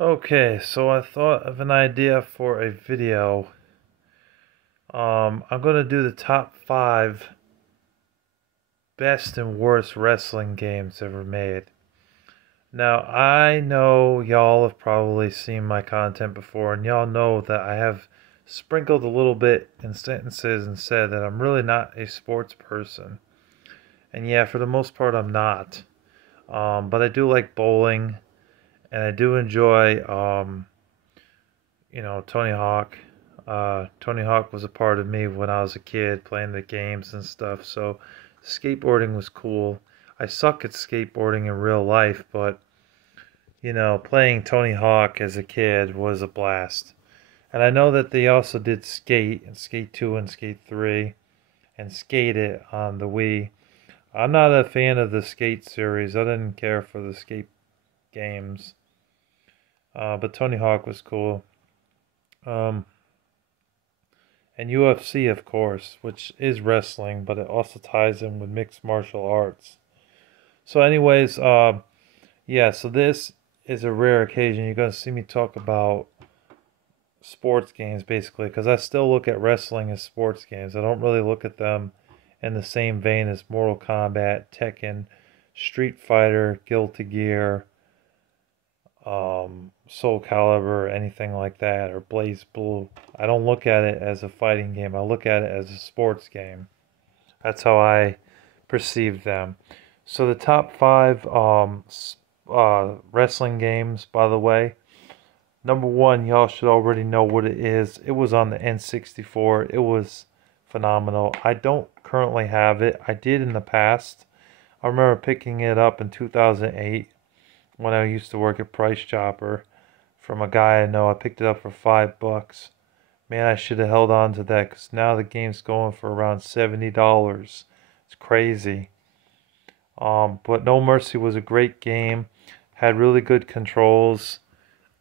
Okay, so I thought of an idea for a video. I'm gonna do the top 5 best and worst wrestling games ever made. Now, I know y'all have probably seen my content before, and y'all know that I have sprinkled a little bit in sentences and said that I'm really not a sports person. And yeah, for the most part, I'm not. But I do like bowling, and I do enjoy Tony Hawk. Tony Hawk was a part of me when I was a kid playing the games and stuff. So skateboarding was cool. I suck at skateboarding in real life, but playing Tony Hawk as a kid was a blast. And I know that they also did Skate and Skate 2 and Skate 3 and Skate It on the Wii. I'm not a fan of the Skate series. I didn't care for the Skate games. But Tony Hawk was cool. Um, and UFC, of course, which is wrestling, but it also ties in with mixed martial arts. So, anyways, yeah, so this is a rare occasion. You're going to see me talk about sports games, basically, because I still look at wrestling as sports games. I don't really look at them in the same vein as Mortal Kombat, Tekken, Street Fighter, Guilty Gear, Soul Calibur, anything like that, or Blaze Blue. I don't look at it as a fighting game. I look at it as a sports game. That's how I perceive them. So the top 5 wrestling games, by the way. Number 1, y'all should already know what it is. It was on the N64. It was phenomenal. I don't currently have it. I did in the past. I remember picking it up in 2008 when I used to work at Price Chopper from a guy I know. I picked it up for $5. Man, I should have held on to that because now the game's going for around $70. It's crazy. But No Mercy was a great game. Had really good controls.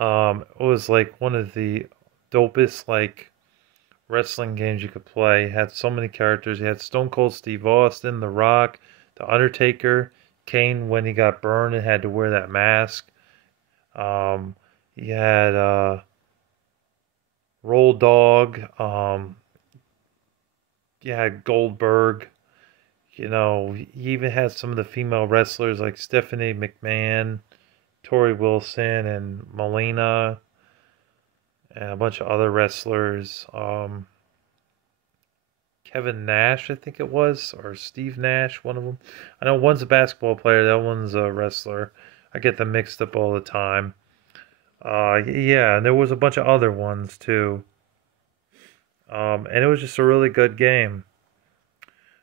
It was like one of the dopest wrestling games you could play. It had so many characters. You had Stone Cold Steve Austin, The Rock, The Undertaker, Kane when he got burned and had to wear that mask. Um, you had Roll Dog. You had Goldberg. He even had some of the female wrestlers like Stephanie McMahon, Tori Wilson, and Melina, and a bunch of other wrestlers. Kevin Nash, I think it was, or Steve Nash, one of them. I know one's a basketball player, that one's a wrestler. I get them mixed up all the time. Yeah, and there was a bunch of other ones too. And it was just a really good game.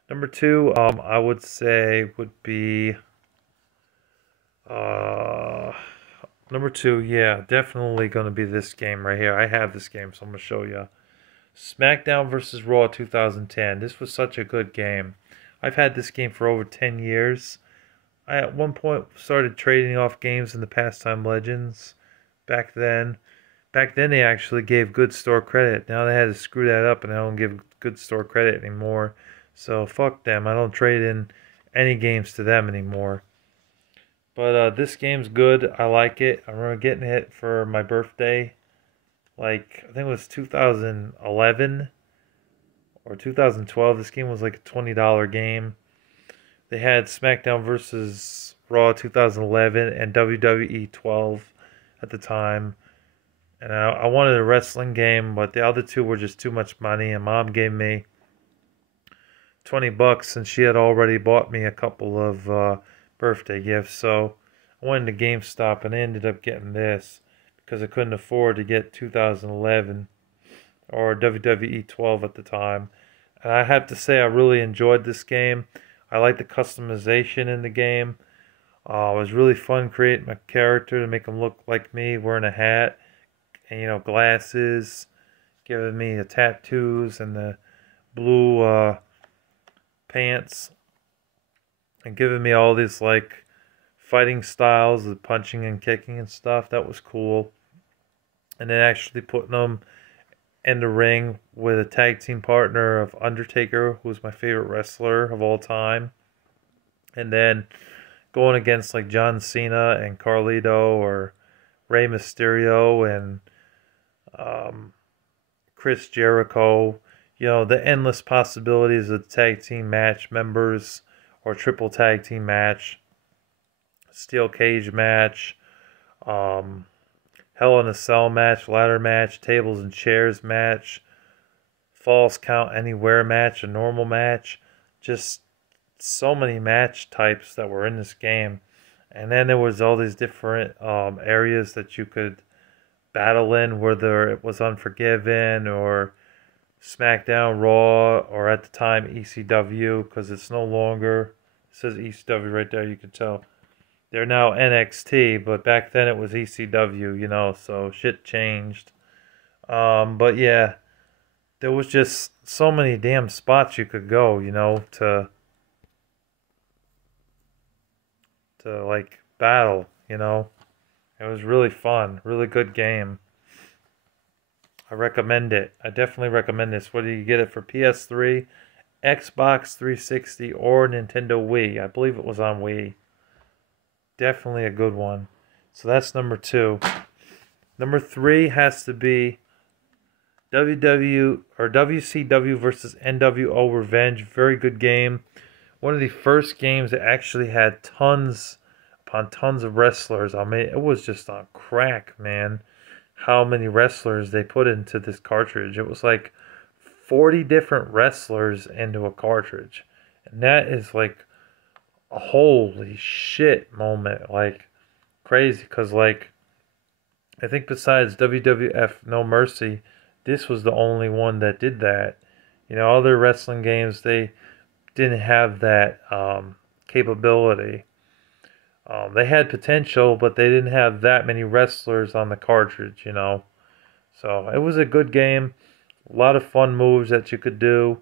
Number 2, I would say would be uh, number 2. Yeah, definitely gonna be this game right here. I have this game, so I'm gonna show you. SmackDown vs. Raw 2010. This was such a good game. I've had this game for over 10 years. I at one point started trading off games in the Pastime Legends back then. Back then they actually gave good store credit. Now they had to screw that up and they don't give good store credit anymore. So fuck them. I don't trade in any games to them anymore. But this game's good. I like it. I remember getting it for my birthday. I think it was 2011 or 2012. This game was like a $20 game. They had SmackDown versus Raw 2011 and WWE 12 at the time. And I wanted a wrestling game, but the other two were just too much money. And Mom gave me $20, and she had already bought me a couple of birthday gifts. So I went to GameStop and I ended up getting this because I couldn't afford to get 2011 or WWE 12 at the time. And I have to say, I really enjoyed this game. I like the customization in the game. It was really fun creating my character to make him look like me, wearing a hat and glasses, giving me the tattoos and the blue pants, and giving me all these fighting styles of punching and kicking and stuff. That was cool. And then actually putting them in the ring with a tag team partner of Undertaker, who's my favorite wrestler of all time. And then going against John Cena and Carlito or Rey Mysterio and um, Chris Jericho. You know, the endless possibilities of tag team match members or triple tag team match, steel cage match, um, Hell in a Cell match, ladder match, tables and chairs match, falls count anywhere match, a normal match. Just so many match types that were in this game. And then there was all these different areas that you could battle in, whether it was Unforgiven or SmackDown, Raw, or at the time ECW, because it's no longer, it says ECW right there, you can tell. They're now NXT, but back then it was ECW, you know, so shit changed. But yeah, there was just so many damn spots you could go, you know, to like battle, you know. It was really fun, really good game. I recommend it. I definitely recommend this. Whether you get it for PS3, Xbox 360, or Nintendo Wii. I believe it was on Wii. Definitely a good one. So that's number 2. Number 3 has to be WCW versus NWO Revenge. Very good game. One of the first games that actually had tons upon tons of wrestlers. I mean, it was just on crack, man. How many wrestlers they put into this cartridge. It was like 40 different wrestlers into a cartridge. And that is like a holy shit moment. Like, crazy. Because, like, I think besides WWF No Mercy, this was the only one that did that. You know, other wrestling games, they didn't have that capability. They had potential, but they didn't have that many wrestlers on the cartridge, you know. So it was a good game. A lot of fun moves that you could do.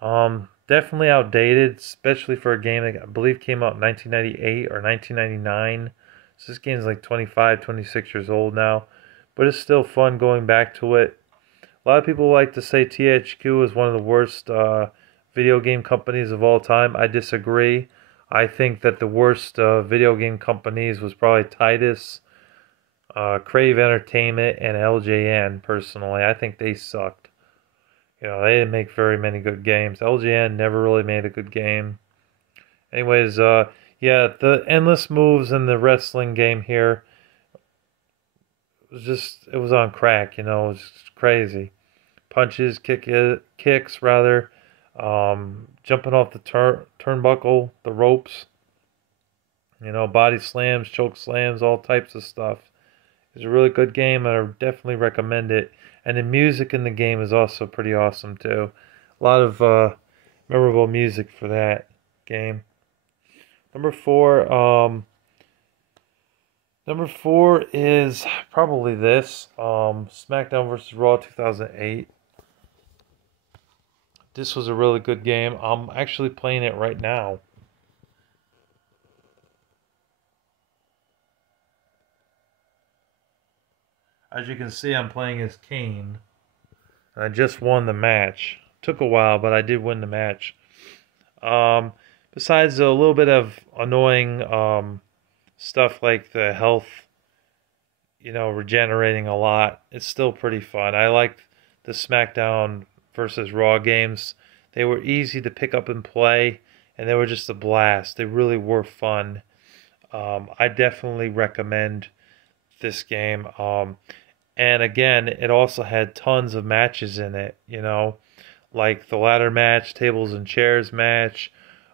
Definitely outdated, especially for a game that I believe came out in 1998 or 1999. So this game's like 25, 26 years old now. But it's still fun going back to it. A lot of people like to say THQ is one of the worst video game companies of all time. I disagree. I think that the worst video game companies was probably Titus, Crave Entertainment, and LJN, personally. I think they sucked. You know, they didn't make very many good games. LJN never really made a good game. Anyways, yeah, the endless moves in the wrestling game here was just, it was on crack, you know, it was just crazy. Punches, kicks rather, jumping off the turnbuckle, the ropes, you know, body slams, choke slams, all types of stuff. It's a really good game, and I definitely recommend it. And the music in the game is also pretty awesome too. A lot of memorable music for that game. Number 4, number 4 is probably this, SmackDown vs. Raw 2008. This was a really good game. I'm actually playing it right now. As you can see, I'm playing as Kane. I just won the match. Took a while, but I did win the match. Besides a little bit of annoying stuff like the health, you know, regenerating a lot, it's still pretty fun. I liked the SmackDown versus Raw games. They were easy to pick up and play, and they were just a blast. They really were fun. I definitely recommend this game. And again, it also had tons of matches in it, you know, like the ladder match, tables and chairs match,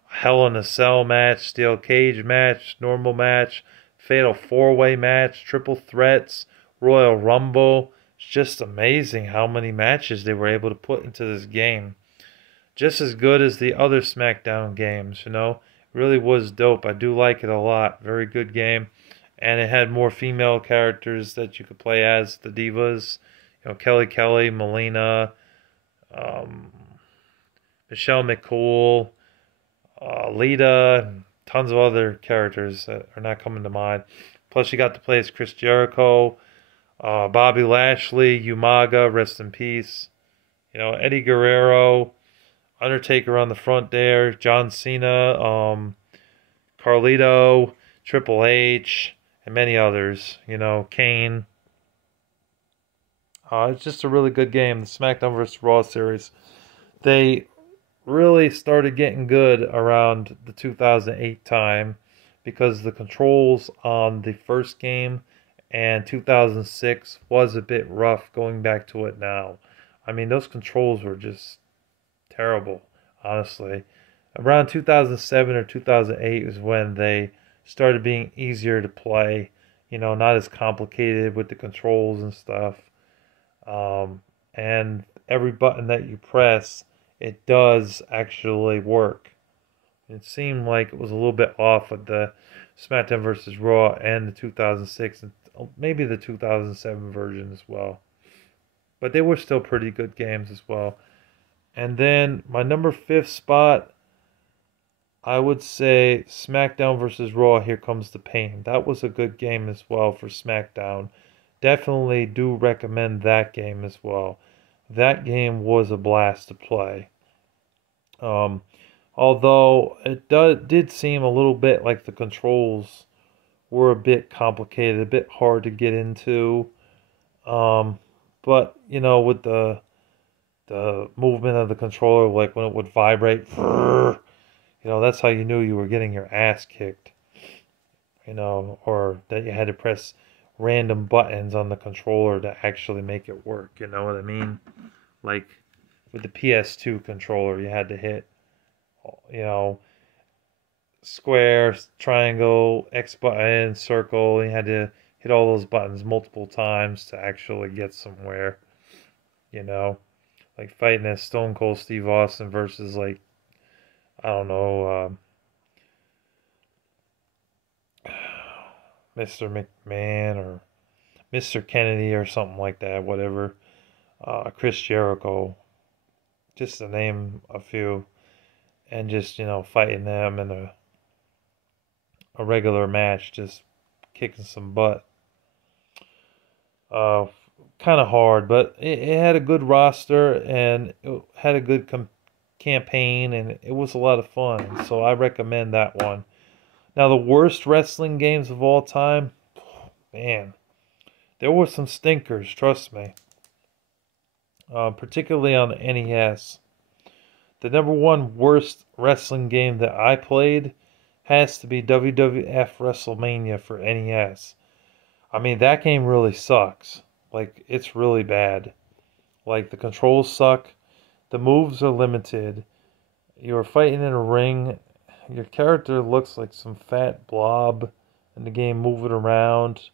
Hell in a Cell match, steel cage match, normal match, fatal 4-way match, triple threats, Royal Rumble. It's just amazing how many matches they were able to put into this game. Just as good as the other SmackDown games, you know. It really was dope. I do like it a lot. Very good game. And it had more female characters that you could play as the divas. You know, Kelly, Melina, Michelle McCool, Lita, and tons of other characters that are not coming to mind. Plus, you got to play as Chris Jericho, Bobby Lashley, Umaga, rest in peace. You know, Eddie Guerrero, Undertaker on the front there, John Cena, Carlito, Triple H, and many others. You know, Kane. It's just a really good game. The SmackDown vs. Raw series. They really started getting good around the 2008 time because the controls on the first game and 2006 was a bit rough going back to it now. I mean, those controls were just terrible, honestly. Around 2007 or 2008 is when they started being easier to play, you know, not as complicated with the controls and stuff. And every button that you press, it does actually work. It seemed like it was a little bit off with the SmackDown vs. Raw and the 2006 and maybe the 2007 version as well. But they were still pretty good games as well. And then my number 5 spot, I would say SmackDown vs. Raw, Here Comes the Pain. That was a good game as well for SmackDown. Definitely do recommend that game as well. That game was a blast to play. Although it did seem a little bit like the controls were a bit complicated, a bit hard to get into. But you know, with the movement of the controller, like when it would vibrate, you know, that's how you knew you were getting your ass kicked. You know, or that you had to press random buttons on the controller to actually make it work. You know what I mean? Like with the PS2 controller, you had to hit, you know, square, triangle, X button, circle. You had to hit all those buttons multiple times to actually get somewhere. You know, like fighting as Stone Cold Steve Austin versus like, I don't know, Mr. McMahon or Mr. Kennedy or something like that. Whatever. Chris Jericho, just to name a few, and just, you know, fighting them in a regular match, just kicking some butt. Uh, Kind of hard, but it had a good roster and it had a good campaign, and it was a lot of fun. So I recommend that one. Now, the worst wrestling games of all time, man, there were some stinkers, trust me. Particularly on the NES. The number one worst wrestling game that I played has to be WWF WrestleMania for NES. I mean, that game really sucks. Like, it's really bad. Like, the controls suck. The moves are limited. You're fighting in a ring. Your character looks like some fat blob in the game moving around.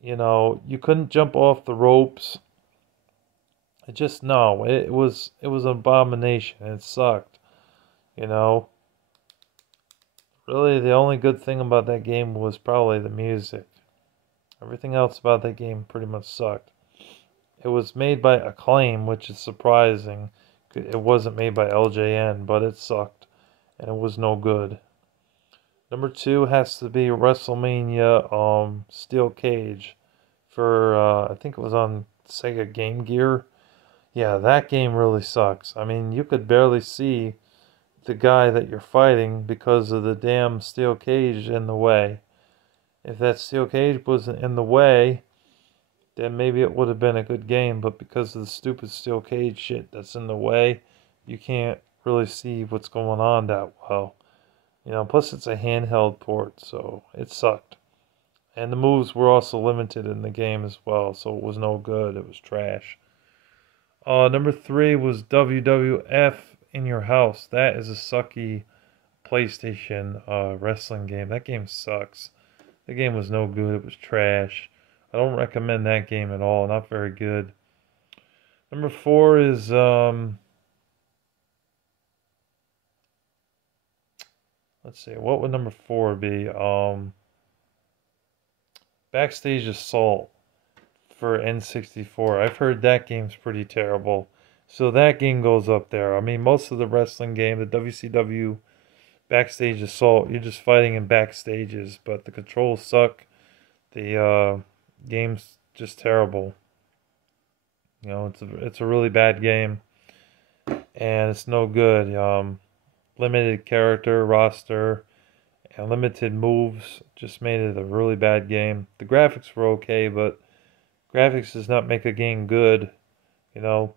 You know, you couldn't jump off the ropes. It just, no, it was an abomination. It sucked. You know, really the only good thing about that game was probably the music. Everything else about that game pretty much sucked. It was made by Acclaim, which is surprising. It wasn't made by LJN, but it sucked, and it was no good. Number 2 has to be WrestleMania Steel Cage for, I think it was on Sega Game Gear. Yeah, that game really sucks. I mean, you could barely see the guy that you're fighting because of the damn steel cage in the way. If that steel cage wasn't in the way, then maybe it would have been a good game, but because of the stupid steel cage shit that's in the way, you can't really see what's going on that well. You know, plus it's a handheld port, so it sucked. And the moves were also limited in the game as well, so it was no good. It was trash. Number 3 was WWF In Your House. That is a sucky PlayStation wrestling game. That game sucks. The game was no good. It was trash. I don't recommend that game at all. Not very good. Number 4 is let's see. What would number 4 be? Backstage Assault for N64. I've heard that game's pretty terrible. So that game goes up there. I mean, most of the wrestling game, the WCW Backstage Assault, you're just fighting in backstages, but the controls suck. The game's just terrible. You know, it's a really bad game, and it's no good. Limited character roster, and limited moves just made it a really bad game. The graphics were okay, but graphics does not make a game good. You know,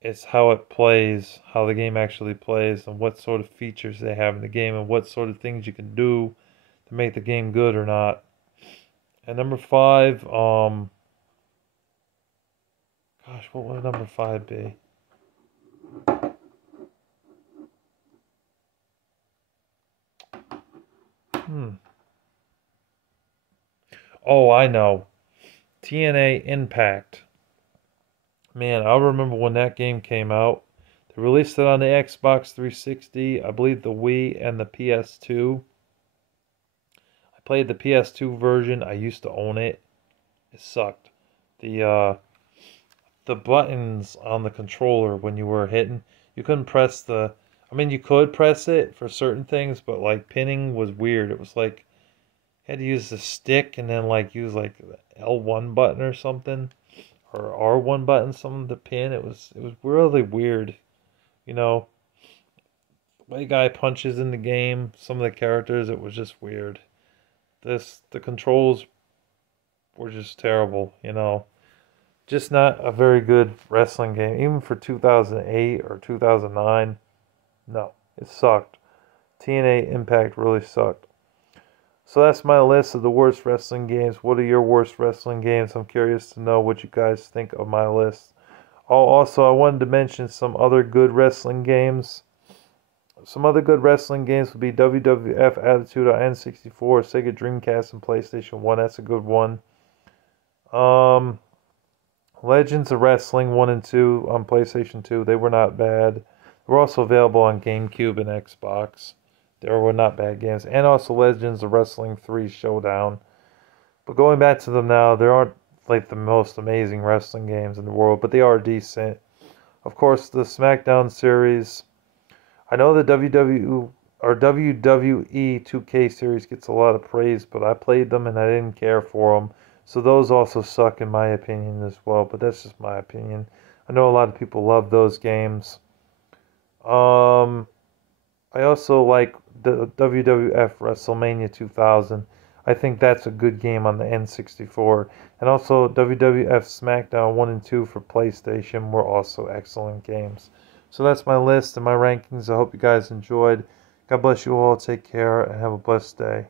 it's how it plays, how the game actually plays, and what sort of features they have in the game, and what sort of things you can do to make the game good or not. And number five, gosh, what would number five be? Hmm. Oh, I know. TNA Impact. Man, I remember when that game came out. They released it on the Xbox 360, I believe the Wii, and the PS2. I played the PS2 version. I used to own it. It sucked. The buttons on the controller when you were hitting, you couldn't press the. I mean, you could press it for certain things, but like pinning was weird. It was like you had to use the stick and then like use like the L1 button or something, or R1 button something to pin. It was really weird. You know, the way guy punches in the game, some of the characters, it was just weird. The controls were just terrible. You know, just not a very good wrestling game, even for 2008 or 2009. No, it sucked. TNA Impact really sucked. So that's my list of the worst wrestling games. What are your worst wrestling games? I'm curious to know what you guys think of my list. Oh, also, I wanted to mention some other good wrestling games. Some other good wrestling games would be WWF Attitude on N64, Sega Dreamcast, and PlayStation 1. That's a good one. Um, Legends of Wrestling 1 and 2 on PlayStation 2. They were not bad. They were also available on GameCube and Xbox. They were not bad games. And also Legends of Wrestling 3 Showdown. But going back to them now, they aren't like the most amazing wrestling games in the world, but they are decent. Of course, the SmackDown series. I know the WWE 2K series gets a lot of praise, but I played them and I didn't care for them. So those also suck in my opinion as well, but that's just my opinion. I know a lot of people love those games. Um, I also like the WWF WrestleMania 2000. I think that's a good game on the N64. And also WWF SmackDown 1 and 2 for PlayStation were also excellent games. So that's my list and my rankings. I hope you guys enjoyed. God bless you all. Take care and have a blessed day.